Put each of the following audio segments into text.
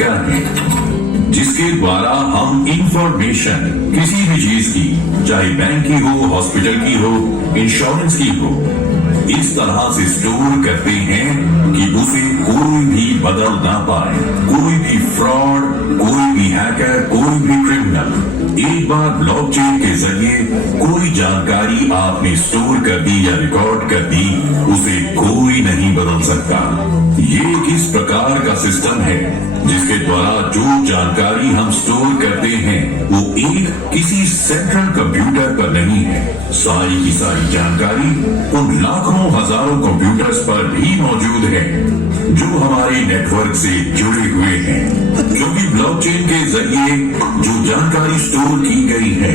तरीका है जिसके द्वारा हम इंफॉर्मेशन किसी भी चीज की, चाहे बैंक की हो, हॉस्पिटल की हो, इंश्योरेंस की हो, इस तरह से स्टोर करते हैं कि उसे कोई भी बदल ना पाए। कोई भी फ्रॉड, कोई भी हैकर, कोई भी क्रिमिनल एक बार ब्लॉकचेन के जरिए कोई जानकारी आपने स्टोर कर दी या रिकॉर्ड कर दी, उसे कोई नहीं बदल सकता। ये किस प्रकार का सिस्टम है जिसके द्वारा जो जानकारी हम स्टोर करते हैं वो एक किसी सेंट्रल कंप्यूटर पर नहीं है। सारी की सारी जानकारी उन लाखों हजारों कंप्यूटर्स पर भी मौजूद है जो हमारे नेटवर्क से जुड़े हुए हैं, क्योंकि ब्लॉकचेन के जरिए जो जानकारी स्टोर की गई है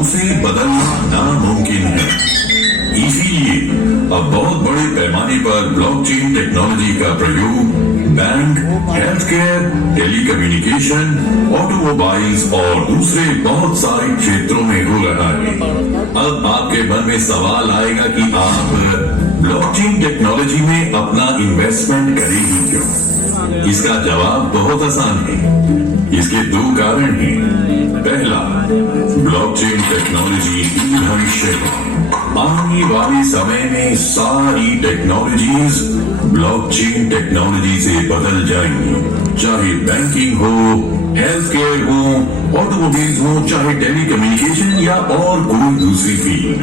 उसे बदलना नामुमकिन है। इसीलिए अब बहुत बड़े पैमाने पर ब्लॉकचेन टेक्नोलॉजी का प्रयोग bank, health care, telecommunication, automobiles और दूसरे बहुत सारे क्षेत्रों में हो रहा है। अब आपके मन में सवाल आएगा कि आप ब्लॉकचेन टेक्नोलॉजी में अपना इन्वेस्टमेंट करें ही क्यों? इसका जवाब बहुत आसान है। इसके दो कारण हैं। पहला, ब्लॉकचेन टेक्नोलॉजी ही भविष्य है। आने वाले समय में सारी टेक्नोलॉजीज ब्लॉकचेन टेक्नोलॉजी से बदल जाएंगी, चाहे बैंकिंग हो, हेल्थ केयर हो, ऑटोमोबाइल्स हो, चाहे टेलीकम्युनिकेशन या और कोई दूसरी फील्ड।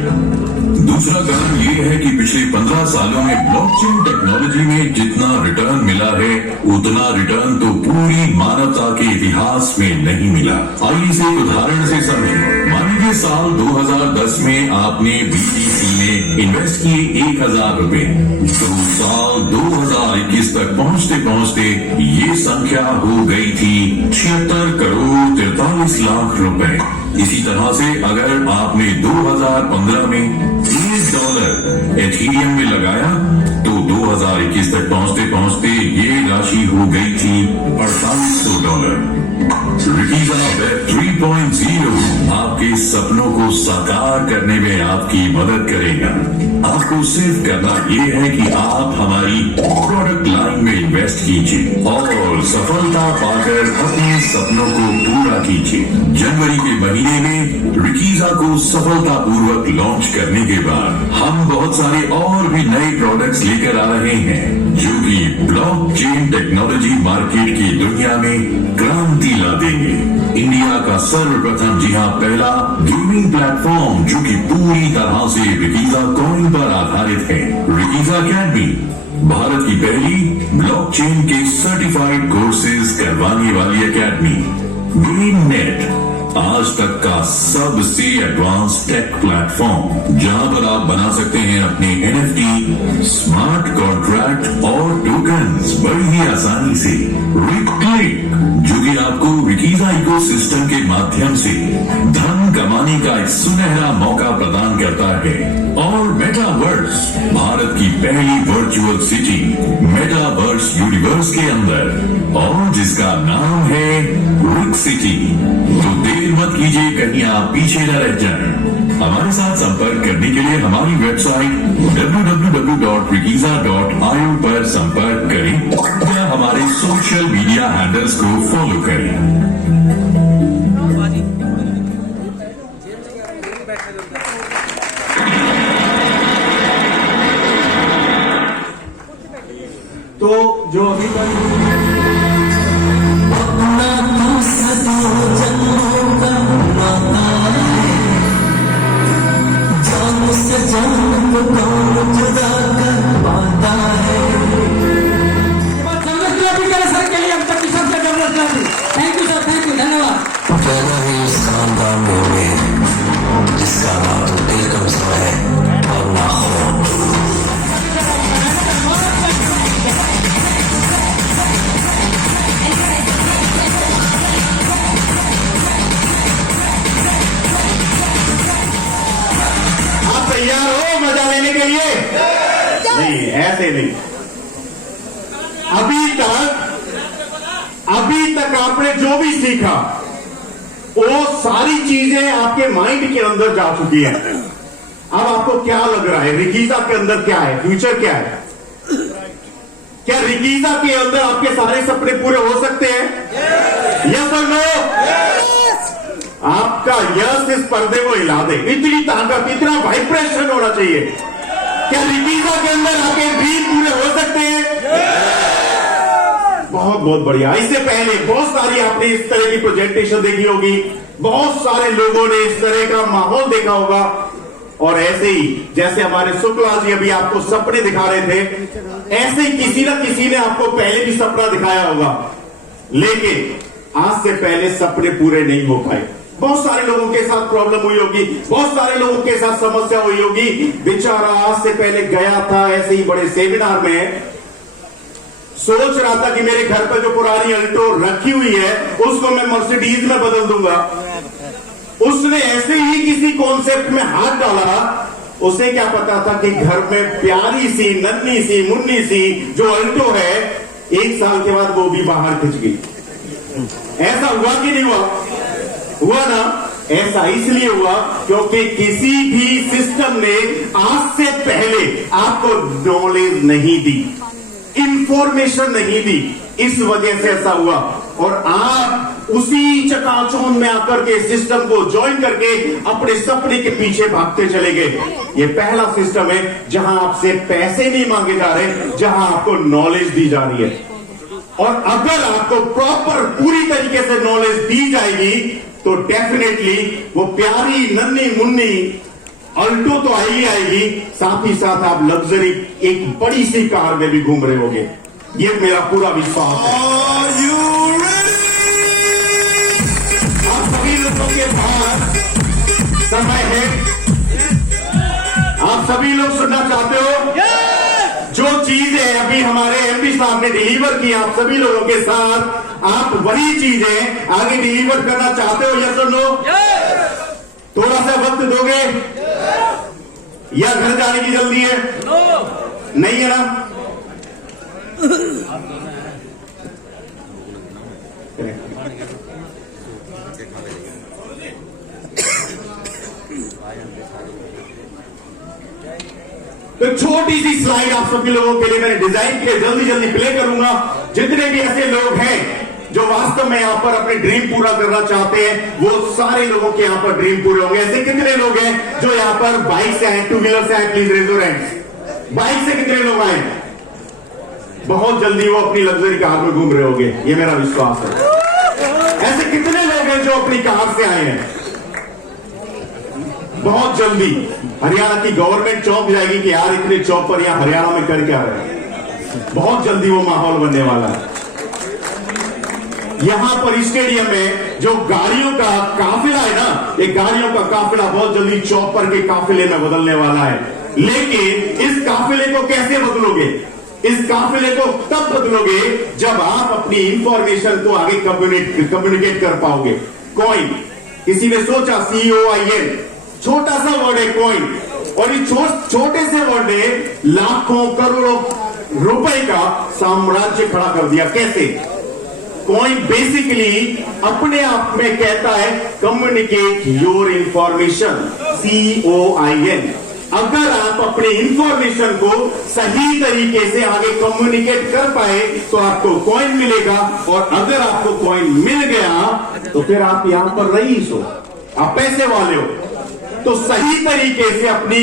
दूसरा कारण ये है कि पिछले 15 सालों में ब्लॉकचेन टेक्नोलॉजी में जितना रिटर्न मिला है उतना रिटर्न तो पूरी मानवता के इतिहास में नहीं मिला। आइए इसे उदाहरण से समझें। मान लीजिए साल 2010 में आपने BTC में इन्वेस्ट किए 1000 रुपए, तो साल 2021 तक पहुंचते पहुंचते ये संख्या हो गई थी 76 करोड़ 43 लाख रुपए। इसी तरह से अगर आपने 2015 में $1 एथीरियम में लगाया तो 2021 तक पहुंचते पहुंचते ये राशि हो गई थी $4800। रिकीज़ा वेब 3.0 आपके सपनों को साकार करने में आपकी मदद करेगा। आपको सिर्फ करना ये है कि आप हमारी प्रोडक्ट लाइन में इन्वेस्ट कीजिए और सफलता पाकर अपने सपनों को पूरा कीजिए। जनवरी के महीने में रिकीज़ा को सफलतापूर्वक लॉन्च करने के बाद हम बहुत सारे और भी नए प्रोडक्ट्स लेकर आ रहे हैं जो कि ब्लॉकचेन टेक्नोलॉजी मार्केट की दुनिया में क्रांति ला देंगे। इंडिया का सर्वप्रथम, जी हाँ, पहला गेमिंग प्लेटफॉर्म जो कि पूरी तरह से रिकीज़ा कॉइन पर आधारित है। रिकीज़ा अकेडमी भारत की पहली ब्लॉकचेन के सर्टिफाइड कोर्सेज करवाने वाली अकेडमी। गेमनेट आज तक का सबसे एडवांस टेक प्लेटफॉर्म जहां पर आप बना सकते हैं अपने NFT, स्मार्ट कॉन्ट्रैक्ट और टोकन्स बड़ी ही आसानी से। रिक्लिक जो कि आपको रिकीज़ा इकोसिस्टम के माध्यम से धन कमाने का एक सुनहरा मौका प्रदान करता है। और मेटावर्स भारत की पहली वर्चुअल सिटी मेटावर्स यूनिवर्स के अंदर और जिसका नाम है रिक सिटी। तो देर मत कीजिए, कहीं आप पीछे न रह जाएं। हमारे साथ संपर्क करने के लिए हमारी वेबसाइट www.rikiza.io पर संपर्क करें या हमारे सोशल मीडिया हैंडल्स को फॉलो करें। तो जो अभी तक thank you sir, thank you, धन्यवाद। पैदा हुई इस खानदान में हुए जिसका ना तो दिल कमजोर है और ना खून। आप तैयार हो मजा लेने के लिए? नहीं, ऐसे नहीं। अभी तक आपने जो भी सीखा वो सारी चीजें आपके माइंड के अंदर जा चुकी हैं। अब आपको क्या लग रहा है रिकीज़ा के अंदर क्या है, फ्यूचर क्या है? क्या रिकीज़ा के अंदर आपके सारे सपने पूरे हो सकते हैं? पर्दे को हिला दे, इतनी ताकत, इतना वाइब्रेशन होना चाहिए। क्या रिकीजा के अंदर आपके ड्रीम पूरे हो सकते हैं? बहुत बहुत बढ़िया। इससे पहले बहुत सारी आपने इस तरह की प्रेजेंटेशन देखी होगी, बहुत सारे लोगों ने इस तरह का माहौल देखा होगा। और ऐसे ही जैसे हमारे शुक्ला जी अभी आपको सपने दिखा रहे थे, ऐसे ही किसी ना किसी ने आपको पहले भी सपना दिखाया होगा, लेकिन आज से पहले सपने पूरे नहीं हो पाए। बहुत सारे लोगों के साथ प्रॉब्लम हुई होगी, बहुत सारे लोगों के साथ समस्या हुई होगी। बेचारा आज से पहले गया था ऐसे ही बड़े सेमिनार में, सोच रहा था कि मेरे घर पर जो पुरानी अल्टो रखी हुई है उसको मैं मर्सिडीज में बदल दूंगा। उसने ऐसे ही किसी कॉन्सेप्ट में हाथ डाला, उसे क्या पता था कि घर में प्यारी सी नन्ही सी मुन्नी सी जो अल्टो है, 1 साल के बाद वो भी बाहर खिंच गई। ऐसा हुआ कि नहीं हुआ? हुआ ना। ऐसा इसलिए हुआ क्योंकि किसी भी सिस्टम ने आज से पहले आपको नॉलेज नहीं दी, इंफॉर्मेशन नहीं दी, इस वजह से ऐसा हुआ। और आप उसी चकाचौंध में आकर के सिस्टम को ज्वाइन करके अपने सपने के पीछे भागते चले गए। ये पहला सिस्टम है जहां आपसे पैसे नहीं मांगे जा रहे, जहां आपको नॉलेज दी जा रही है। और अगर आपको प्रॉपर पूरी तरीके से नॉलेज दी जाएगी तो डेफिनेटली वो प्यारी नन्ही मुन्नी अल्टो तो आएगी, साथ ही साथ आप लग्जरी एक बड़ी सी कार में भी घूम रहे होंगे। ये मेरा पूरा विश्वास है। आप सभी लोगों के पास समय है, आप सभी लोग सुनना चाहते हो? जो चीजें अभी हमारे एमपी साहब ने डिलीवर की आप सभी लोगों के साथ, आप वही चीजें आगे डिलीवर करना चाहते हो? या सुनो, थोड़ा सा वक्त दोगे या घर जाने की जल्दी है? नहीं है ना? तो छोटी सी स्लाइड आप सभी लोगों के लिए मैंने डिजाइन किए, जल्दी जल्दी प्ले करूंगा। जितने भी ऐसे लोग हैं जो वास्तव में यहां पर अपने ड्रीम पूरा करना चाहते हैं, वो सारे लोगों के यहां पर ड्रीम पूरे होंगे। ऐसे कितने लोग हैं जो यहां पर बाइक से आए, 2 व्हीलर से आए? Please raise your hands. Bike से कितने लोग आए? बहुत जल्दी वो अपनी लग्जरी कार में घूम रहे होंगे, ये मेरा विश्वास है। ऐसे कितने लोग हैं जो अपनी कार से आए हैं? बहुत जल्दी हरियाणा की गवर्नमेंट चौंक जाएगी कि यार इतने चौक पर यहां हरियाणा में कर क्या रहे हैं। बहुत जल्दी वो माहौल बनने वाला है। यहां पर स्टेडियम में जो गाड़ियों का काफिला है ना, ये गाड़ियों का काफिला बहुत जल्दी चौपर के काफिले में बदलने वाला है। लेकिन इस काफिले को कैसे बदलोगे? इस काफिले को तब बदलोगे जब आप अपनी इंफॉर्मेशन को आगे कम्युनिकेट कर पाओगे। कॉइन, किसी ने सोचा, COIN, छोटा सा वर्ड है कॉइन, और इस छोटे से वर्ड ने लाखों करोड़ों रुपए का साम्राज्य खड़ा कर दिया। कैसे? कॉइन बेसिकली अपने आप में कहता है कम्युनिकेट योर इंफॉर्मेशन, COIN। अगर आप अपने इंफॉर्मेशन को सही तरीके से आगे कम्युनिकेट कर पाए तो आपको कॉइन मिलेगा, और अगर आपको कॉइन मिल गया तो फिर आप यहां पर रईस हो, आप पैसे वाले हो। तो सही तरीके से अपनी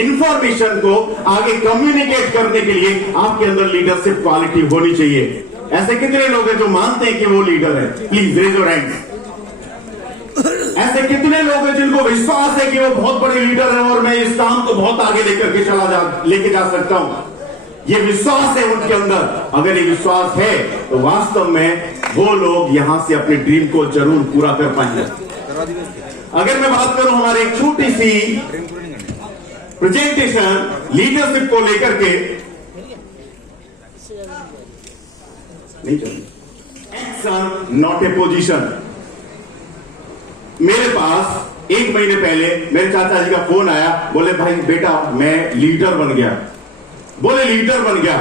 इंफॉर्मेशन को आगे कम्युनिकेट करने के लिए आपके अंदर लीडरशिप क्वालिटी होनी चाहिए। ऐसे कितने लोग हैं जो मानते हैं कि वो लीडर है? Please raise your hands. ऐसे कितने लोग हैं जिनको विश्वास है कि वो बहुत बड़े लीडर है और मैं इस काम को बहुत आगे लेके जा सकता हूं? ये विश्वास है उनके अंदर। अगर ये विश्वास है तो वास्तव में वो लोग यहां से अपने ड्रीम को जरूर पूरा कर पाएंगे। अगर मैं बात करूं हमारे एक छोटी सी प्रेजेंटेशन लीडरशिप को लेकर के, नहीं चलिए, एक्शन नॉट ए पोजीशन। मेरे पास 1 महीने पहले मेरे चाचा जी का फोन आया, बोले भाई बेटा मैं लीडर बन गया। बोले लीडर बन गया,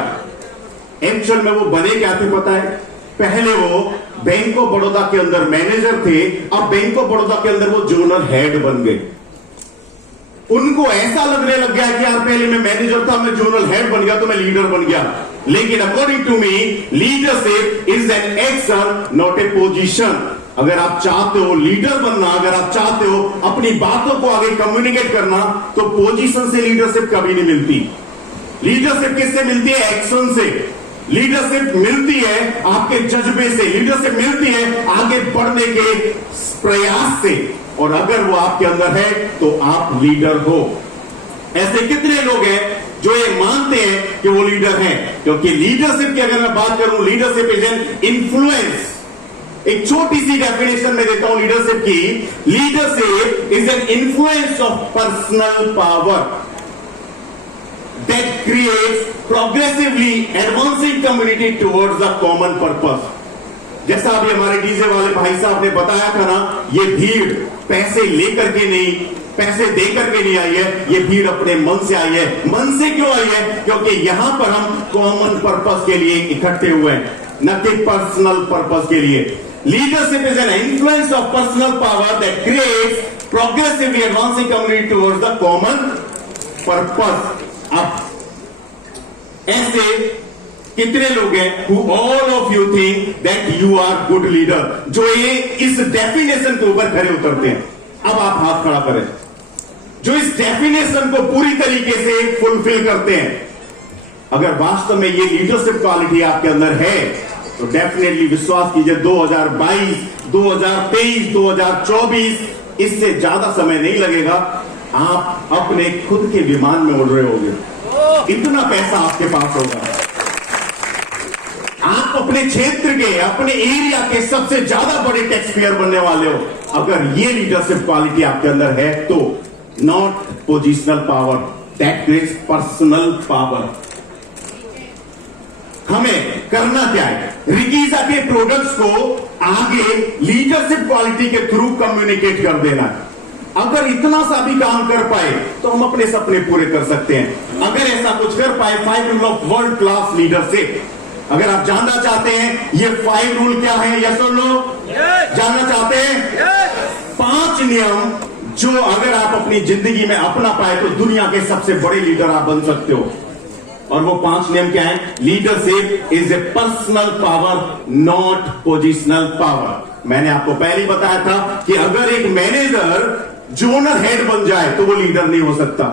एक्चुअल में वो बने क्या थे पता है? पहले वो बैंक ऑफ बड़ौदा के अंदर मैनेजर थे, अब बैंक ऑफ बड़ौदा के अंदर वो जोनल हेड बन गए। उनको ऐसा लगने लग गया कि यार पहले मैं मैनेजर था, मैं जोनल हेड बन गया तो मैं लीडर बन गया। लेकिन according to me leadership is an action not a position. अगर आप चाहते हो लीडर बनना, अगर आप चाहते हो अपनी बातों को आगे कम्युनिकेट करना, तो पोजीशन से लीडरशिप कभी नहीं मिलती। लीडरशिप किससे मिलती है? एक्शन से। लीडरशिप मिलती है आपके जज्बे से, लीडरशिप मिलती है आगे बढ़ने के प्रयास से, और अगर वो आपके अंदर है तो आप लीडर हो। ऐसे कितने लोग हैं जो ये मानते हैं कि वो लीडर हैं? क्योंकि लीडरशिप की अगर मैं बात करूं, लीडरशिप इज एन इन्फ्लुएंस। एक छोटी सी डेफिनेशन में देता हूं लीडरशिप की। Leadership is an influence of personal power that creates progressively advancing community towards the common purpose। जैसा अभी हमारे डीजे वाले भाई साहब ने बताया था ना, ये भीड़ पैसे लेकर के नहीं, पैसे देकर के नहीं आई है, ये भीड़ अपने मन से आई है। मन से क्यों आई है? क्योंकि यहां पर हम कॉमन पर्पस के लिए इकट्ठे हुए हैं, न कि पर्सनल पर्पस के लिए। Leadership is an influence of personal power that creates progressively advancing community towards the common purpose. अब ऐसे कितने लोग हैं who all of you think that you are good leader, जो ये इस डेफिनेशन के ऊपर खड़े उतरते हैं? अब आप हाथ खड़ा करें जो इस डेफिनेशन को पूरी तरीके से फुलफिल करते हैं। अगर वास्तव में ये लीडरशिप क्वालिटी आपके अंदर है तो डेफिनेटली विश्वास कीजिए 2022, 2023, 2024 इससे ज्यादा समय नहीं लगेगा, आप अपने खुद के विमान में उड़ रहे होंगे। इतना पैसा आपके पास होगा, आप अपने क्षेत्र के, अपने एरिया के सबसे ज्यादा बड़े टैक्स पेयर बनने वाले हो। अगर ये लीडरशिप क्वालिटी आपके अंदर है तो not positional power, that is personal power. हमें करना क्या है? रिकीजा के प्रोडक्ट्स को आगे लीडरशिप क्वालिटी के थ्रू कम्युनिकेट कर देना है। अगर इतना सा भी काम कर पाए तो हम अपने सपने पूरे कर सकते हैं। अगर ऐसा कुछ कर पाए, 5 rule of world class leadership, अगर आप जानना चाहते हैं ये 5 रूल क्या है, यस और नो? जानना चाहते हैं? 5 नियम जो अगर आप अपनी जिंदगी में अपना पाए तो दुनिया के सबसे बड़े लीडर आप बन सकते हो। और वो 5 नियम क्या है? Leadership is a personal power, not positional power. मैंने आपको पहले ही बताया था कि अगर एक मैनेजर जोनर हेड बन जाए तो वो लीडर नहीं हो सकता।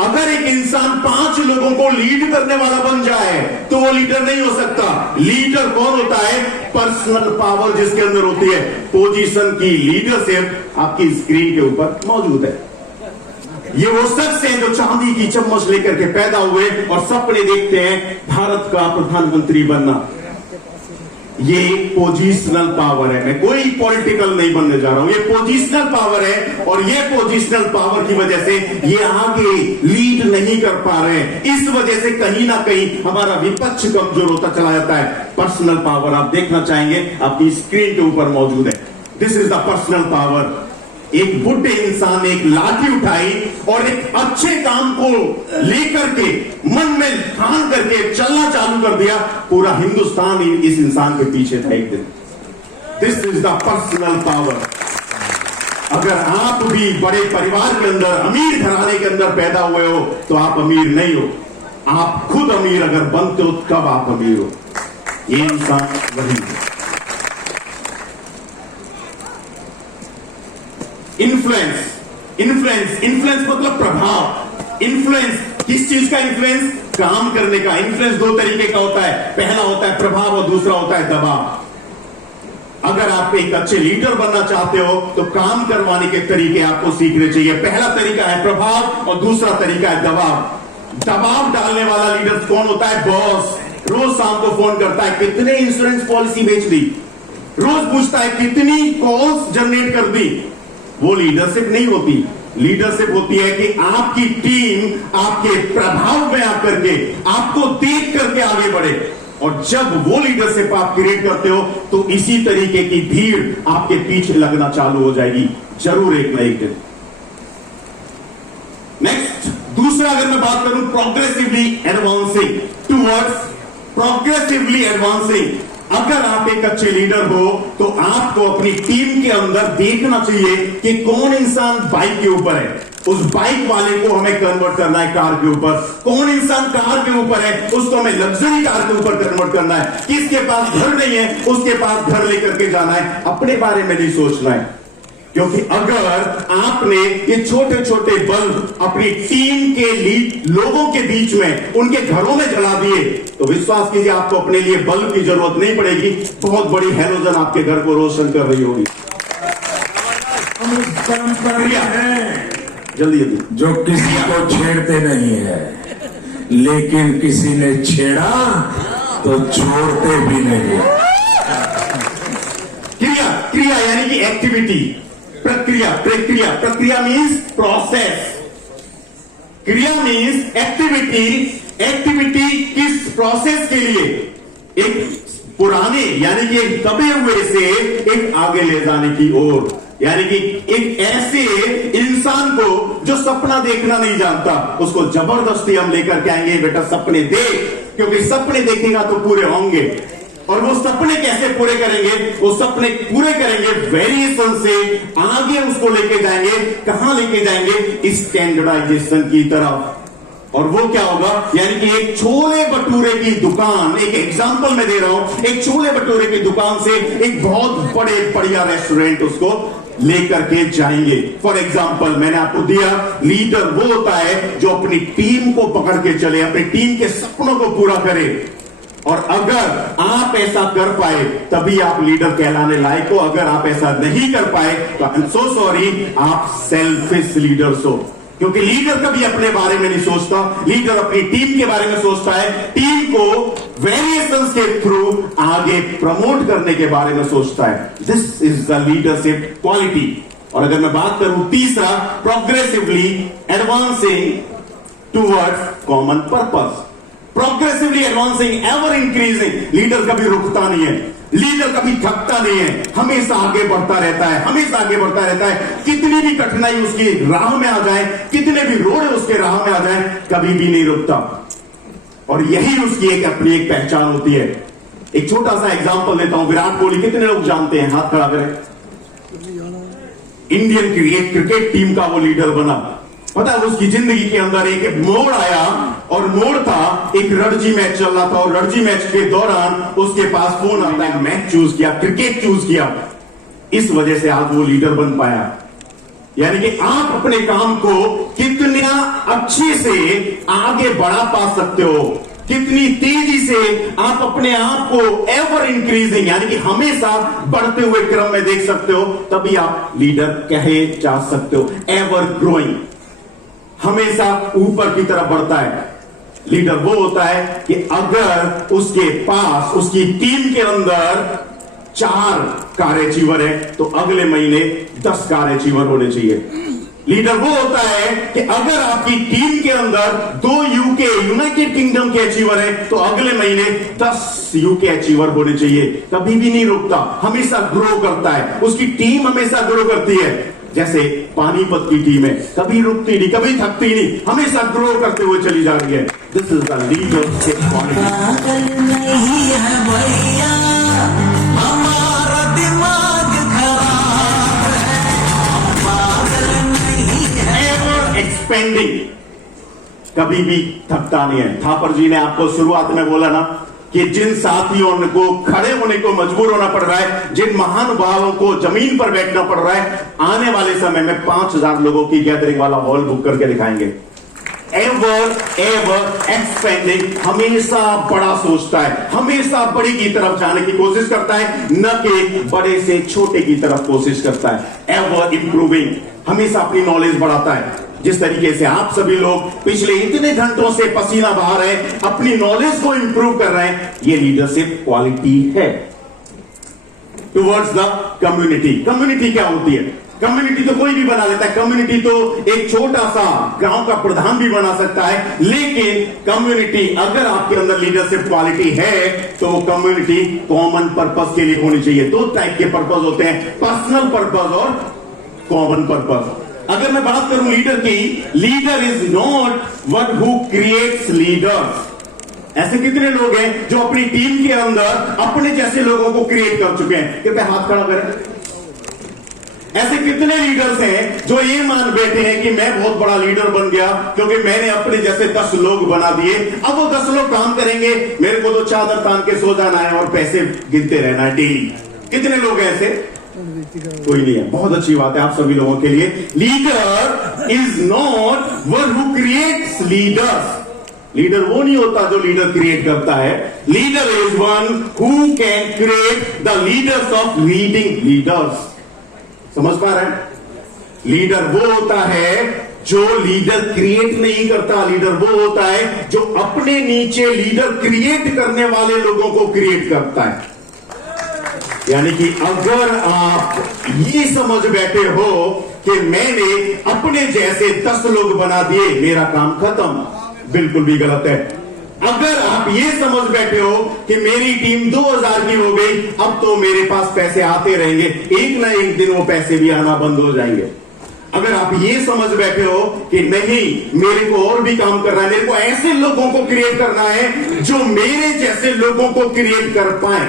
अगर एक इंसान 5 लोगों को लीड करने वाला बन जाए तो वो लीडर नहीं हो सकता। लीडर कौन होता है? पर्सनल पावर जिसके अंदर होती है। पोजीशन की लीडरशिप आपकी स्क्रीन के ऊपर मौजूद है। ये वो शख्स हैं जो चांदी की चम्मच लेकर के पैदा हुए और सपने देखते हैं भारत का प्रधानमंत्री बनना। ये पोजिशनल पावर है। मैं कोई पॉलिटिकल नहीं बनने जा रहा हूं, ये पोजिशनल पावर है। और ये पोजिशनल पावर की वजह से ये आगे लीड नहीं कर पा रहे हैं। इस वजह से कहीं ना कहीं हमारा विपक्ष कमजोर होता चला जाता है। पर्सनल पावर आप देखना चाहेंगे, आपकी स्क्रीन के ऊपर मौजूद है। This is the personal power. एक बुढ़े इंसान ने एक लाठी उठाई और एक अच्छे काम को लेकर के मन में ठान करके चलना चालू कर दिया। पूरा हिंदुस्तान इस इंसान के पीछे था एक दिन। This is the personal power. अगर आप भी बड़े परिवार के अंदर, अमीर घराने के अंदर पैदा हुए हो तो आप अमीर नहीं हो। आप खुद अमीर अगर बनते हो कब आप अमीर हो। ये इंसान वही है। इन्फ्लुएंस मतलब प्रभाव। इन्फ्लुएंस किस चीज का? इन्फ्लुएंस काम करने का। इन्फ्लुएंस 2 तरीके का होता है, पहला होता है प्रभाव और दूसरा होता है दबाव। अगर आप एक अच्छे लीडर बनना चाहते हो तो काम करवाने के तरीके आपको सीखने चाहिए। पहला तरीका है प्रभाव और दूसरा तरीका है दबाव। दबाव डालने वाला लीडर कौन होता है? बॉस। रोज शाम को फोन करता है, कितने इंश्योरेंस पॉलिसी बेच दी, रोज पूछता है कितनी कॉल्स जनरेट कर दी। वो लीडरशिप नहीं होती। लीडरशिप होती है कि आपकी टीम आपके प्रभाव में आकर के आपको देख करके आगे बढ़े। और जब वो लीडरशिप आप क्रिएट करते हो तो इसी तरीके की भीड़ आपके पीछे लगना चालू हो जाएगी जरूर एक न एक दिन। नेक्स्ट, दूसरा अगर मैं बात करूं, progressively advancing towards, progressively advancing. अगर आप एक अच्छे लीडर हो तो आपको अपनी टीम के अंदर देखना चाहिए कि कौन इंसान बाइक के ऊपर है, उस बाइक वाले को हमें कन्वर्ट करना है कार के ऊपर। कौन इंसान कार के ऊपर है, उसको हमें लग्जरी कार के ऊपर कन्वर्ट करना है। किसके पास घर नहीं है, उसके पास घर लेकर के जाना है। अपने बारे में नहीं सोचना है, क्योंकि अगर आपने ये छोटे छोटे बल्ब अपनी टीम के लोगों के बीच में उनके घरों में जला दिए तो विश्वास कीजिए आपको अपने लिए बल्ब की जरूरत नहीं पड़ेगी। बहुत बड़ी हैलोजन आपके घर को रोशन कर रही होगी। हम उस परंपरा हैं जल्दी जल्दी। जो किसी को छेड़ते नहीं है, लेकिन किसी ने छेड़ा तो छोड़ते भी नहीं। क्रिया, क्रिया यानी कि एक्टिविटी। प्रक्रिया, प्रक्रिया, प्रक्रिया मीन्स प्रोसेस, क्रिया मीन्स एक्टिविटी। एक्टिविटी किस प्रोसेस के लिए? एक पुराने यानी कि एक दबे हुए से एक आगे ले जाने की ओर, यानी कि एक ऐसे इंसान को जो सपना देखना नहीं जानता, उसको जबरदस्ती हम लेकर के आएंगे, बेटा सपने देख, क्योंकि सपने देखेगा तो पूरे होंगे। और वो सपने कैसे पूरे करेंगे? वो सपने पूरे करेंगे वेरिएशन से, आगे उसको लेके जाएंगे। कहां लेके जाएंगे? स्टैंडर्डाइजेशन की तरफ। और वो क्या होगा? यानी कि एक छोले भटूरे की दुकान, एक एग्जांपल मैं दे रहा हूं, एक छोले भटूरे की दुकान से एक बहुत बड़े बढ़िया रेस्टोरेंट उसको लेकर के जाएंगे। फॉर एग्जाम्पल मैंने आपको दिया, लीडर वो होता है जो अपनी टीम को पकड़ के चले, अपनी टीम के सपनों को पूरा करे। और अगर आप ऐसा कर पाए तभी आप लीडर कहलाने लायक हो। अगर आप ऐसा नहीं कर पाए तो आई एम सो सॉरी, आप सेल्फिश लीडर्स हो। क्योंकि लीडर कभी अपने बारे में नहीं सोचता, लीडर अपनी टीम के बारे में सोचता है, टीम को वेरिएशंस के थ्रू आगे प्रमोट करने के बारे में सोचता है। This is the leadership quality. और अगर मैं बात करूं तीसरा, progressively advancing towards common purpose. Progressively advancing, ever increasing. Leader कभी रुकता नहीं है, लीडर कभी थकता नहीं है, हमेशा आगे बढ़ता रहता है, हमेशा आगे बढ़ता रहता है। कितनी भी कठिनाई उसकी राह में आ जाए, कितने भी रोड उसके राह में आ जाए, कभी भी नहीं रुकता। और यही उसकी एक अपनी एक पहचान होती है। एक छोटा सा एग्जांपल देता हूं, विराट कोहली कितने लोग जानते हैं? हाथ खड़ा करें। इंडियन क्रिकेट टीम का वो लीडर बना। पता है उसकी जिंदगी के अंदर एक मोड़ आया, और मोड़ था एक रणजी मैच चल रहा था, और रणजी मैच के दौरान उसके पास फोन आता है, मैच चूज किया, क्रिकेट चूज किया। इस वजह से आज वो लीडर बन पाया। यानी कि आप अपने काम को कितना अच्छे से आगे बढ़ा पा सकते हो, कितनी तेजी से आप अपने आप को एवर इंक्रीजिंग यानी कि हमेशा बढ़ते हुए क्रम में देख सकते हो, तभी आप लीडर कहे जा सकते हो। एवर ग्रोइंग, हमेशा ऊपर की तरफ बढ़ता है। लीडर वो होता है कि अगर उसके पास, उसकी टीम के अंदर 4 कार अचीवर है तो अगले महीने 10 कार अचीवर होने चाहिए। लीडर वो होता है कि अगर आपकी टीम के अंदर 2 यूके यूनाइटेड किंगडम के अचीवर है तो अगले महीने 10 यूके अचीवर होने चाहिए। कभी भी नहीं रुकता, हमेशा ग्रो करता है, उसकी टीम हमेशा ग्रो करती है। जैसे पानीपत की टीम है, कभी रुकती नहीं, कभी थकती नहीं, हमेशा ग्रो करते हुए चली जा रही है। This is the leadership quality. पागल नहीं है भैया, हमारा दिमाग खराब है। पागल नहीं है। एवर एक्सपेंडिंग, कभी भी थकता नहीं है। थापर जी ने आपको शुरुआत में बोला ना कि जिन साथियों को खड़े होने को मजबूर होना पड़ रहा है, जिन महानुभावों को जमीन पर बैठना पड़ रहा है, आने वाले समय में 5000 लोगों की गैदरिंग वाला हॉल बुक करके दिखाएंगे। एवर एक्सपेंडिंग, हमेशा बड़ा सोचता है, हमेशा बड़ी की तरफ जाने की कोशिश करता है, न कि बड़े से छोटे की तरफ कोशिश करता है। एवर इंप्रूविंग, हमेशा अपनी नॉलेज बढ़ाता है। जिस तरीके से आप सभी लोग पिछले इतने घंटों से पसीना बहा रहे हैं, अपनी नॉलेज को इंप्रूव कर रहे हैं, ये लीडरशिप क्वालिटी है। Towards the community. कम्युनिटी क्या होती है? कम्युनिटी तो कोई भी बना लेता है, कम्युनिटी तो एक छोटा सा गांव का प्रधान भी बना सकता है, लेकिन कम्युनिटी अगर आपके अंदर लीडरशिप क्वालिटी है तो कम्युनिटी कॉमन पर्पस के लिए होनी चाहिए। 2 टाइप के पर्पस होते हैं, पर्सनल पर्पस और कॉमन पर्पस। अगर मैं बात करूं लीडर की, leader is not one who creates leaders, ऐसे कितने लोग हैं जो अपनी टीम के अंदर अपने जैसे लोगों को क्रिएट कर चुके हैं? कृपया हाथ खड़ा करें। ऐसे कितने लीडर्स हैं जो ये मान बैठे हैं कि मैं बहुत बड़ा लीडर बन गया क्योंकि मैंने अपने जैसे 10 लोग बना दिए, अब वो 10 लोग काम करेंगे, मेरे को तो चादर तान के सो जाना है और पैसे गिनते रहना है डेली। कितने लोग हैं ऐसे? कोई नहीं है। बहुत अच्छी बात है आप सभी लोगों के लिए। Leader is not one who creates leaders. Leader वो नहीं होता जो लीडर क्रिएट करता है। Leader is one who can create the leaders of leading leaders. समझ पा रहे हैं? लीडर वो होता है जो लीडर क्रिएट नहीं करता। लीडर वो होता है जो अपने नीचे लीडर क्रिएट करने वाले लोगों को क्रिएट करता है। यानी कि अगर आप ये समझ बैठे हो कि मैंने अपने जैसे 10 लोग बना दिए, मेरा काम खत्म, बिल्कुल भी गलत है। अगर आप ये समझ बैठे हो कि मेरी टीम 2000 की हो गई, अब तो मेरे पास पैसे आते रहेंगे, एक ना एक दिन वो पैसे भी आना बंद हो जाएंगे। अगर आप ये समझ बैठे हो कि नहीं, मेरे को और भी काम करना है, मेरे को ऐसे लोगों को क्रिएट करना है जो मेरे जैसे लोगों को क्रिएट कर पाए,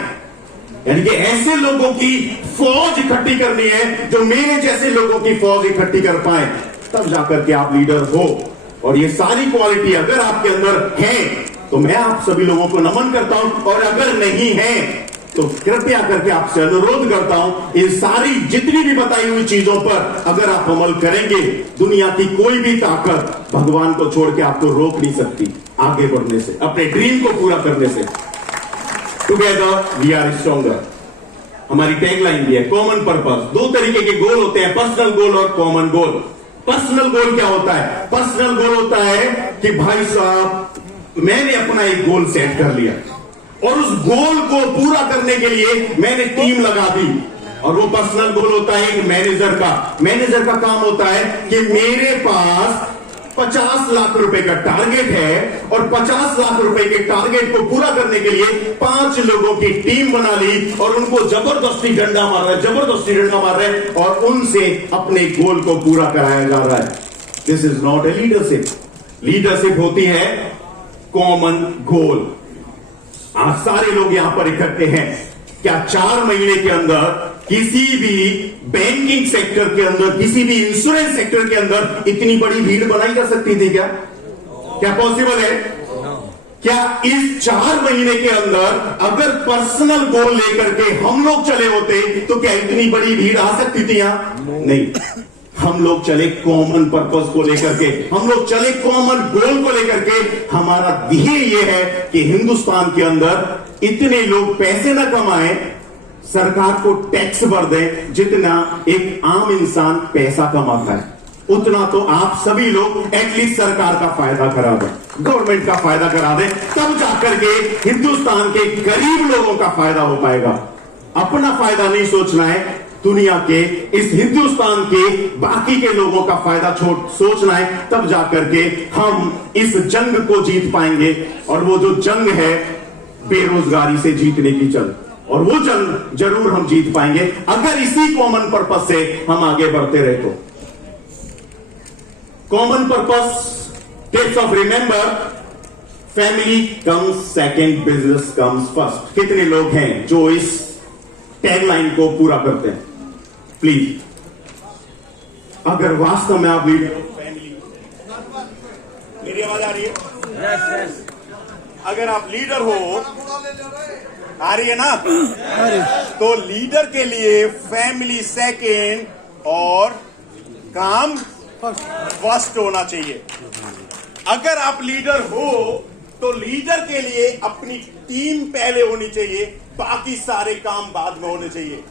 यानी कि ऐसे लोगों की फौज इकट्ठी करनी है जो मेरे जैसे लोगों की फौज इकट्ठी कर पाए, तब जाकर के आप लीडर हो। और ये सारी क्वालिटी अगर आपके अंदर है तो मैं आप सभी लोगों को नमन करता हूं, और अगर नहीं है तो कृपया करके आपसे अनुरोध करता हूं, इन सारी जितनी भी बताई हुई चीजों पर अगर आप अमल करेंगे, दुनिया की कोई भी ताकत भगवान को छोड़ के आपको रोक नहीं सकती आगे बढ़ने से, अपने ड्रीम को पूरा करने से। टुगेदर वी आर स्ट्रॉन्गर, हमारी टैगलाइन भी है, कॉमन पर्पस। 2 तरीके के गोल होते हैं, पर्सनल गोल और कॉमन गोल। पर्सनल गोल क्या होता है? पर्सनल गोल होता है कि भाई साहब मैंने अपना एक गोल सेट कर लिया और उस गोल को पूरा करने के लिए मैंने टीम लगा दी, और वो पर्सनल गोल होता है एक मैनेजर का। मैनेजर का काम होता है कि मेरे पास 50 लाख रुपए का टारगेट है और 50 लाख रुपए के टारगेट को पूरा करने के लिए 5 लोगों की टीम बना ली और उनको जबरदस्ती डंडा मार रहा है और उनसे अपने गोल को पूरा कराया जा रहा है। This is not a leadership. Leadership होती है कॉमन गोल। आज सारे लोग यहां पर इकट्ठे हैं, क्या 4 महीने के अंदर किसी भी बैंकिंग सेक्टर के अंदर, किसी भी इंश्योरेंस सेक्टर के अंदर इतनी बड़ी भीड़ बनाई जा सकती थी? क्या पॉसिबल है? क्या इस 4 महीने के अंदर अगर पर्सनल गोल लेकर के हम लोग चले होते तो क्या इतनी बड़ी भीड़ आ सकती थी यहां? नहीं। हम लोग चले कॉमन पर्पस को लेकर के, हम लोग चले कॉमन गोल को लेकर के। हमारा ध्येय यह है कि हिंदुस्तान के अंदर इतने लोग पैसे ना कमाएं, सरकार को टैक्स भर दें जितना एक आम इंसान पैसा कमाता है, उतना तो आप सभी लोग एटलीस्ट सरकार का फायदा करा दें, गवर्नमेंट का फायदा करा दें, तब जाकर के हिंदुस्तान के गरीब लोगों का फायदा हो पाएगा। अपना फायदा नहीं सोचना है, दुनिया के इस हिंदुस्तान के बाकी के लोगों का फायदा सोचना है, तब जाकर के हम इस जंग को जीत पाएंगे। और वो जो जंग है बेरोजगारी से जीतने की जंग, और वो जंग जरूर हम जीत पाएंगे अगर इसी कॉमन पर्पस से हम आगे बढ़ते रहे तो। Common purpose, tips of remember, family comes second, business comes first. कितने लोग हैं जो इस टैगलाइन को पूरा करते हैं? प्लीज, अगर वास्तव में आप लीडर, फैमिली, मेरी आवाज आ रही है? yes. अगर आप लीडर हो, आ रही है ना? तो लीडर के लिए फैमिली सेकंड और काम फर्स्ट होना चाहिए। अगर आप लीडर हो तो लीडर के लिए अपनी टीम पहले होनी चाहिए, बाकी सारे काम बाद में होने चाहिए।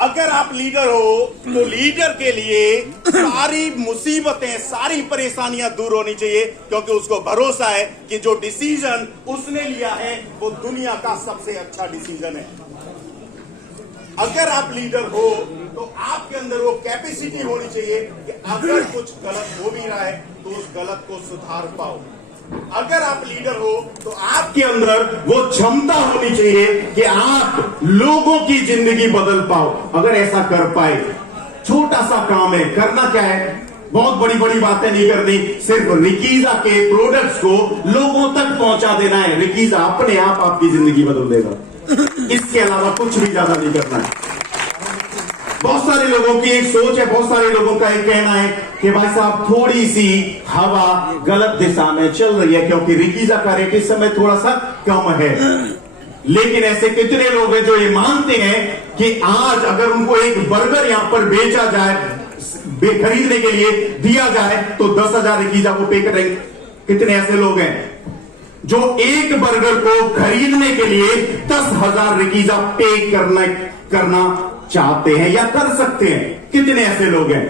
अगर आप लीडर हो तो लीडर के लिए सारी मुसीबतें, सारी परेशानियां दूर होनी चाहिए, क्योंकि उसको भरोसा है कि जो डिसीजन उसने लिया है वो दुनिया का सबसे अच्छा डिसीजन है। अगर आप लीडर हो तो आपके अंदर वो कैपेसिटी होनी चाहिए कि अगर कुछ गलत हो भी रहा है तो उस गलत को सुधार पाओ। अगर आप लीडर हो तो आपके अंदर वो क्षमता होनी चाहिए कि आप लोगों की जिंदगी बदल पाओ। अगर ऐसा कर पाए, छोटा सा काम है, करना क्या है? बहुत बड़ी बड़ी बातें नहीं करनी, सिर्फ रिकीजा के प्रोडक्ट्स को लोगों तक पहुंचा देना है। रिकीजा अपने आप आपकी जिंदगी बदल देगा, इसके अलावा कुछ भी ज्यादा नहीं करना है। बहुत सारे लोगों की एक सोच है, बहुत सारे लोगों का एक कहना है कि भाई साहब थोड़ी सी हवा गलत दिशा में चल रही है क्योंकि रिकीजा का रेट इस समय थोड़ा सा कम है। लेकिन ऐसे कितने लोग हैं जो ये मानते हैं कि आज अगर उनको एक बर्गर यहां पर बेचा जाए, खरीदने के लिए दिया जाए तो 10,000 रिकीजा वो पे करेंगे? कितने ऐसे लोग हैं जो एक बर्गर को खरीदने के लिए 10,000 रिकीजा पे करना चाहते हैं या कर सकते हैं? कितने ऐसे लोग हैं?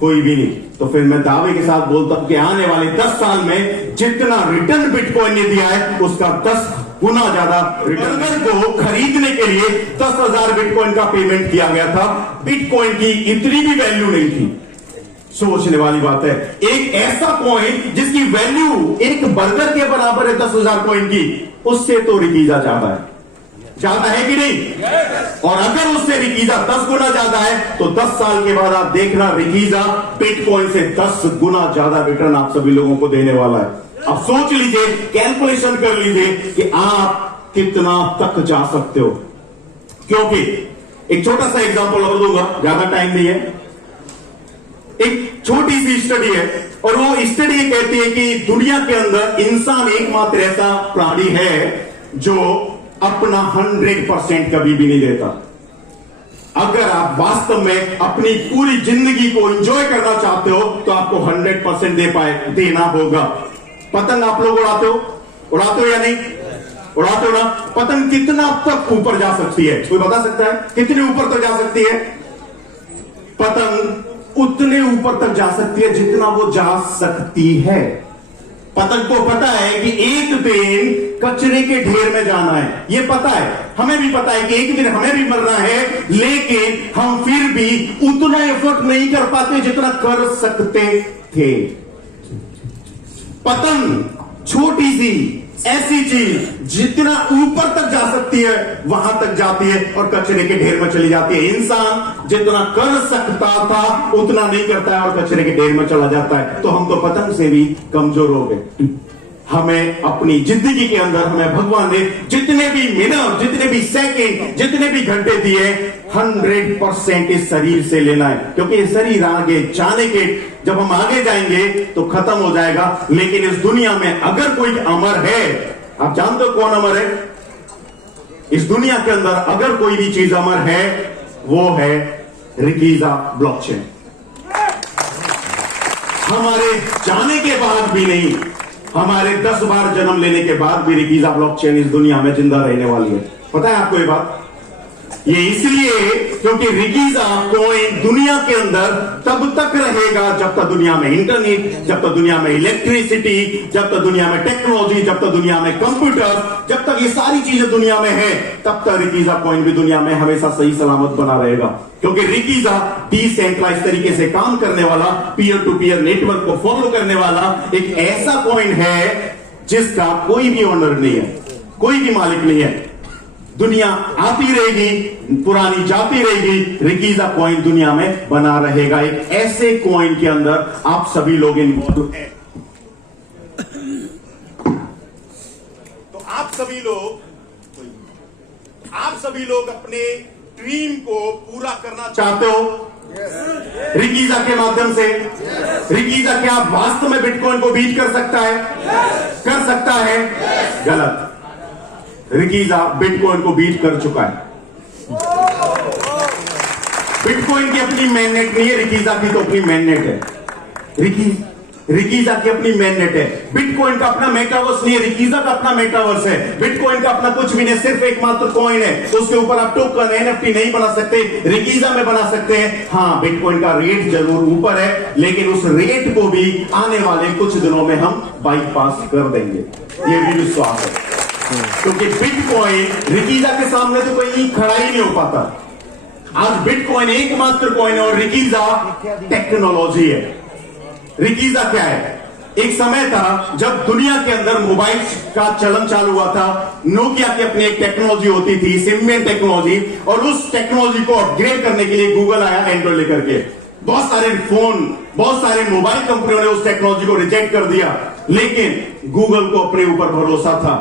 कोई भी नहीं। तो फिर मैं दावे के साथ बोलता हूं कि आने वाले 10 साल में जितना रिटर्न बिटकॉइन ने दिया है उसका 10 गुना ज्यादा रिटर्न को खरीदने के लिए 10,000 बिटकॉइन का पेमेंट किया गया था। बिटकॉइन की इतनी भी वैल्यू नहीं थी। सोचने वाली बात है, एक ऐसा कॉइन जिसकी वैल्यू एक बर्गर के बराबर है 10,000 कॉइन की, उससे तो रिकीजा ज्यादा है। ज्यादा है कि नहीं? और अगर उससे रिकीजा 10 गुना ज्यादा है तो 10 साल के बाद आप देखना रिकीजा बिटकॉइन से 10 गुना ज्यादा रिटर्न आप सभी लोगों को देने वाला है। अब सोच लीजिए, कैलकुलेशन कर लीजिए कि आप कितना तक जा सकते हो। क्योंकि एक छोटा सा एग्जांपल और दूंगा, ज्यादा टाइम नहीं है। एक छोटी सी स्टडी है और वो स्टडी ये कहती है कि दुनिया के अंदर इंसान एकमात्र ऐसा प्राणी है जो अपना 100% कभी भी नहीं देता। अगर आप वास्तव में अपनी पूरी जिंदगी को एंजॉय करना चाहते हो तो आपको 100% देना होगा। पतंग आप लोग उड़ाते हो या नहीं? उड़ाते हो ना? पतंग कितना तक ऊपर जा सकती है? कोई बता सकता है कितने ऊपर तक जा सकती है? पतंग उतने ऊपर तक जा सकती है जितना वो जा सकती है। पतंग को पता है कि एक दिन कचरे के ढेर में जाना है, ये पता है। हमें भी पता है कि एक दिन हमें भी मरना है, लेकिन हम फिर भी उतना एफर्ट नहीं कर पाते जितना कर सकते थे। पतंग छोटी सी ऐसी चीज जितना ऊपर तक जा सकती है वहां तक जाती है और कचरे के ढेर में चली जाती है। इंसान जितना कर सकता था उतना नहीं करता है और कचरे के ढेर में चला जाता है। तो हम तो पतंग से भी कमजोर हो गए। हमें अपनी जिंदगी के अंदर हमें भगवान ने जितने भी मिनट, जितने भी सेकंड, जितने भी घंटे दिए 100% इस शरीर से लेना है। क्योंकि ये शरीर आगे जाने के, जब हम आगे जाएंगे तो खत्म हो जाएगा। लेकिन इस दुनिया में अगर कोई अमर है, आप जानते हो कौन अमर है? इस दुनिया के अंदर अगर कोई भी चीज अमर है वो है रिकीजा ब्लॉकचेन। हमारे जाने के बाद भी नहीं, हमारे 10 बार जन्म लेने के बाद भी रिकीजा ब्लॉकचेन इस दुनिया में जिंदा रहने वाली है। पता है आपको ये बात? ये इसलिए क्योंकि रिकीजा कॉइन दुनिया के अंदर तब तक रहेगा जब तक दुनिया में इंटरनेट, जब तक दुनिया में इलेक्ट्रिसिटी, जब तक दुनिया में टेक्नोलॉजी, जब तक दुनिया में कंप्यूटर, जब तक ये सारी चीजें दुनिया में है, तब तक रिकीजा कॉइन भी दुनिया में हमेशा सही सलामत बना रहेगा। क्योंकि रिकीजा डिसेंट्रलाइज तरीके से काम करने वाला, पीयर टू पीयर नेटवर्क को फॉलो करने वाला एक ऐसा कॉइन है जिसका कोई भी ओनर नहीं है, कोई भी मालिक नहीं है। दुनिया आती रहेगी, पुरानी जाती रहेगी, रिकीजा कॉइन दुनिया में बना रहेगा। एक ऐसे कॉइन के अंदर आप सभी लोग इन्वॉल्व हैं। तो आप सभी लोग अपने ड्रीम को पूरा करना चाहते हो रिकीजा के माध्यम से। रिकीजा क्या वास्तव में बिटकॉइन को बीट कर सकता है? कर सकता है? गलत। रिकीजा बिटकॉइन को बीट कर चुका है। बिटकॉइन की अपनी मेननेट नहीं है, रिकीजा की तो अपनी मेननेट है। रिकीजा की अपनी मेननेट है। बिटकॉइन का अपना मेटावर्स नहीं है, रिकीजा का अपना मेटावर्स है। बिटकॉइन का अपना कुछ भी नहीं, सिर्फ एकमात्र कॉइन है। उसके ऊपर आप टोकन, एनएफटी नहीं बना सकते, रिकीजा में बना सकते हैं। हाँ, बिटकॉइन का रेट जरूर ऊपर है, लेकिन उस रेट को भी आने वाले कुछ दिनों में हम बाईपास कर देंगे, ये भी विश्वास है। क्योंकि बिटकॉइन रिकीजा के सामने तो कोई खड़ा ही नहीं हो पाता। आज बिटकॉइन एकमात्र कॉइन है और रिकीजा टेक्नोलॉजी है। रिकीजा क्या है? एक समय था जब दुनिया के अंदर मोबाइल का चलन चालू हुआ था। नोकिया की अपनी एक टेक्नोलॉजी होती थी, सिम्बियन टेक्नोलॉजी, और उस टेक्नोलॉजी को अपग्रेड करने के लिए गूगल आया एंड्रॉइड लेकर के। बहुत सारे फोन, बहुत सारे मोबाइल कंपनियों ने उस टेक्नोलॉजी को रिजेक्ट कर दिया, लेकिन गूगल को अपने ऊपर भरोसा था,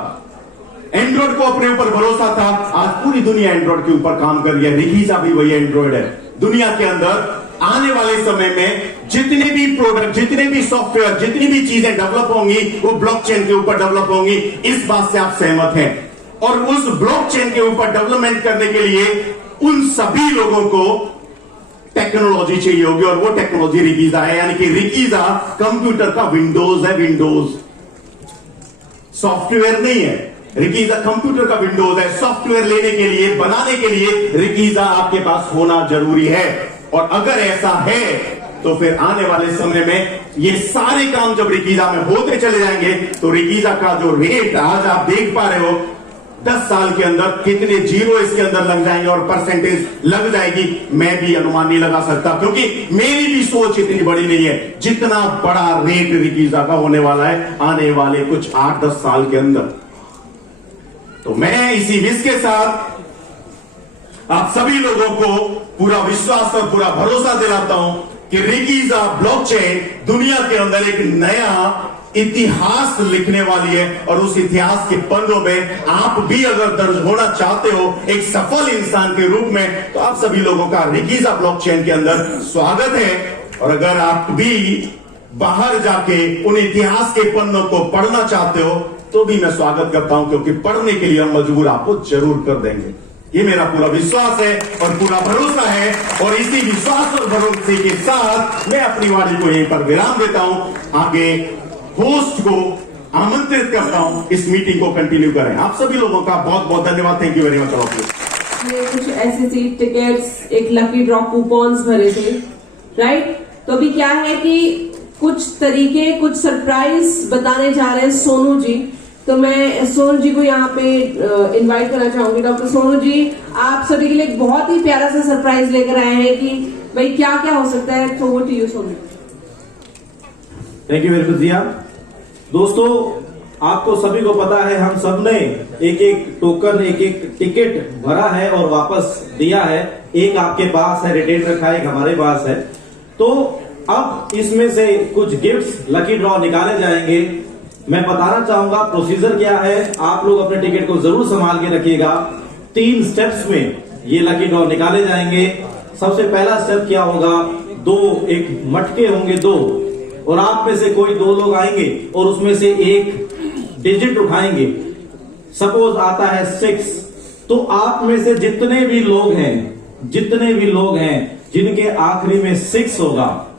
एंड्रॉइड को अपने ऊपर भरोसा था। आज पूरी दुनिया एंड्रॉइड के ऊपर काम कर रही है। रिकीजा भी वही एंड्रॉइड है। दुनिया के अंदर आने वाले समय में जितने भी प्रोडक्ट, जितने भी सॉफ्टवेयर, जितनी भी चीजें डेवलप होंगी वो ब्लॉकचेन के ऊपर डेवलप होंगी। इस बात से आप सहमत हैं? और उस ब्लॉकचेन के ऊपर डेवलपमेंट करने के लिए उन सभी लोगों को टेक्नोलॉजी चाहिए होगी, और वो टेक्नोलॉजी रिकीजा है। यानी कि रिकीजा कंप्यूटर का विंडोज है। विंडोज सॉफ्टवेयर नहीं है, रिकीजा कंप्यूटर का विंडोज है। सॉफ्टवेयर लेने के लिए, बनाने के लिए रिकीजा आपके पास होना जरूरी है। और अगर ऐसा है तो फिर आने वाले समय में ये सारे काम जब रिकीजा में होते चले जाएंगे तो रिकीजा का जो रेट आज आप देख पा रहे हो, 10 साल के अंदर कितने जीरो इसके अंदर लग जाएंगे और परसेंटेज लग जाएगी, मैं भी अनुमान नहीं लगा सकता, क्योंकि मेरी भी सोच इतनी बड़ी नहीं है जितना बड़ा रेट रिकीजा का होने वाला है आने वाले कुछ 8-10 साल के अंदर। तो मैं इसी विश के साथ आप सभी लोगों को पूरा विश्वास और पूरा भरोसा दिलाता हूं कि रिकीजा ब्लॉकचेन दुनिया के अंदर एक नया इतिहास लिखने वाली है, और उस इतिहास के पन्नों में आप भी अगर दर्ज होना चाहते हो एक सफल इंसान के रूप में, तो आप सभी लोगों का रिकीजा ब्लॉकचेन के अंदर स्वागत है। और अगर आप भी बाहर जाके उन इतिहास के पन्नों को पढ़ना चाहते हो तो भी मैं स्वागत करता हूं, क्योंकि पढ़ने के लिए हम मजबूर आपको जरूर कर देंगे। ये मेरा पूरा विश्वास है और पूरा भरोसा है, और इसी विश्वास और भरोसे के साथ मैं अपनी वाणी को यहीं पर विराम देता हूं। आगे होस्ट को आमंत्रित करता हूं इस मीटिंग को कंटिन्यू करें। आप सभी लोगों का बहुत बहुत धन्यवाद। Thank you very much. कुछ ऐसे सी टिकट्स, एक लकी ड्रॉ कूपन्स भरे थे, राइट? तो अभी क्या है कि कुछ तरीके, कुछ सरप्राइज बताने जा रहे हैं सोनू जी। तो मैं सोनू जी को यहाँ पे इनवाइट करना चाहूंगी। डॉक्टर सोनू जी, आप सभी के लिए एक बहुत ही प्यारा सा सरप्राइज लेकर आए हैं कि भाई क्या क्या हो सकता है। तो over to you Sonu. Thank you very much Jiya. दोस्तों, आपको सभी को पता है, हम सब ने एक एक टोकन, एक एक टिकट भरा है और वापस दिया है। एक आपके पास है, रिटेन रखा है, एक हमारे पास है। तो अब इसमें से कुछ गिफ्ट्स लकी ड्रॉ निकाले जाएंगे। मैं बताना चाहूंगा प्रोसीजर क्या है। आप लोग अपने टिकट को जरूर संभाल के रखिएगा। 3 स्टेप्स में ये लकी ड्रॉ निकाले जाएंगे। सबसे पहला स्टेप क्या होगा, एक मटके होंगे 2, और आप में से कोई 2 लोग आएंगे और उसमें से एक डिजिट उठाएंगे। सपोज आता है 6, तो आप में से जितने भी लोग हैं जिनके आखिरी में 6 होगा,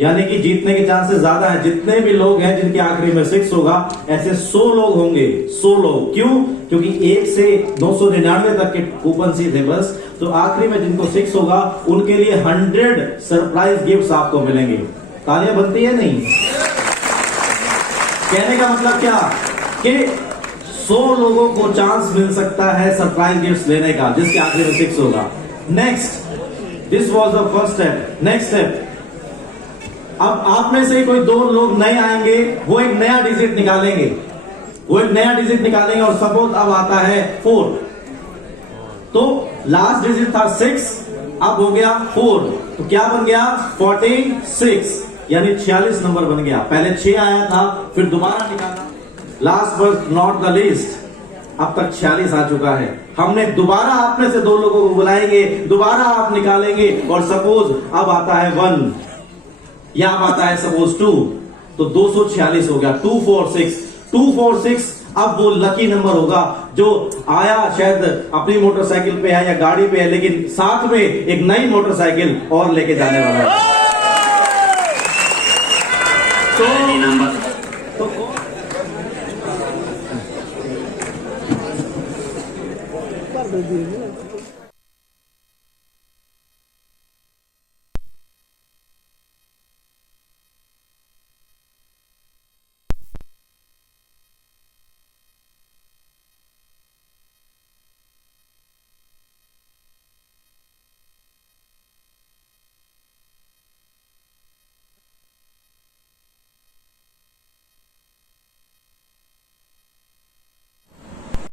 यानी कि जीतने के चांसेस ज्यादा है, जितने भी लोग हैं जिनके आखिरी में 6 होगा, ऐसे 100 लोग होंगे। 100 लोग क्यों? क्योंकि 1 से 299 तक के कूपन ही थे बस। तो आखिरी में जिनको 6 होगा उनके लिए 100 सरप्राइज गिफ्ट्स आपको मिलेंगे। तालियां बनती है नहीं? कहने का मतलब क्या कि 100 लोगों को चांस मिल सकता है सरप्राइज गिफ्ट्स लेने का जिसके आखिरी में 6 होगा। Next, this was the first step. Next step, अब आप में से कोई 2 लोग नए आएंगे, वो एक नया डिजिट निकालेंगे और सपोज अब आता है 4, तो लास्ट डिजिट था 6, अब हो गया 4, तो क्या बन गया 46, यानी 46 नंबर बन गया। पहले 6 आया था, फिर दोबारा निकाला। Last but not the least, अब तक 46 आ चुका है। हमने दोबारा आप में से 2 लोगों को बुलाएंगे, दोबारा आप निकालेंगे, और सपोज अब आता है 1 या अब आता है सपोज 2, तो 246 हो गया। 246 अब वो लकी नंबर होगा जो आया, शायद अपनी मोटरसाइकिल पे है या गाड़ी पे है, लेकिन साथ में एक नई मोटरसाइकिल और लेके जाने वाला है। तो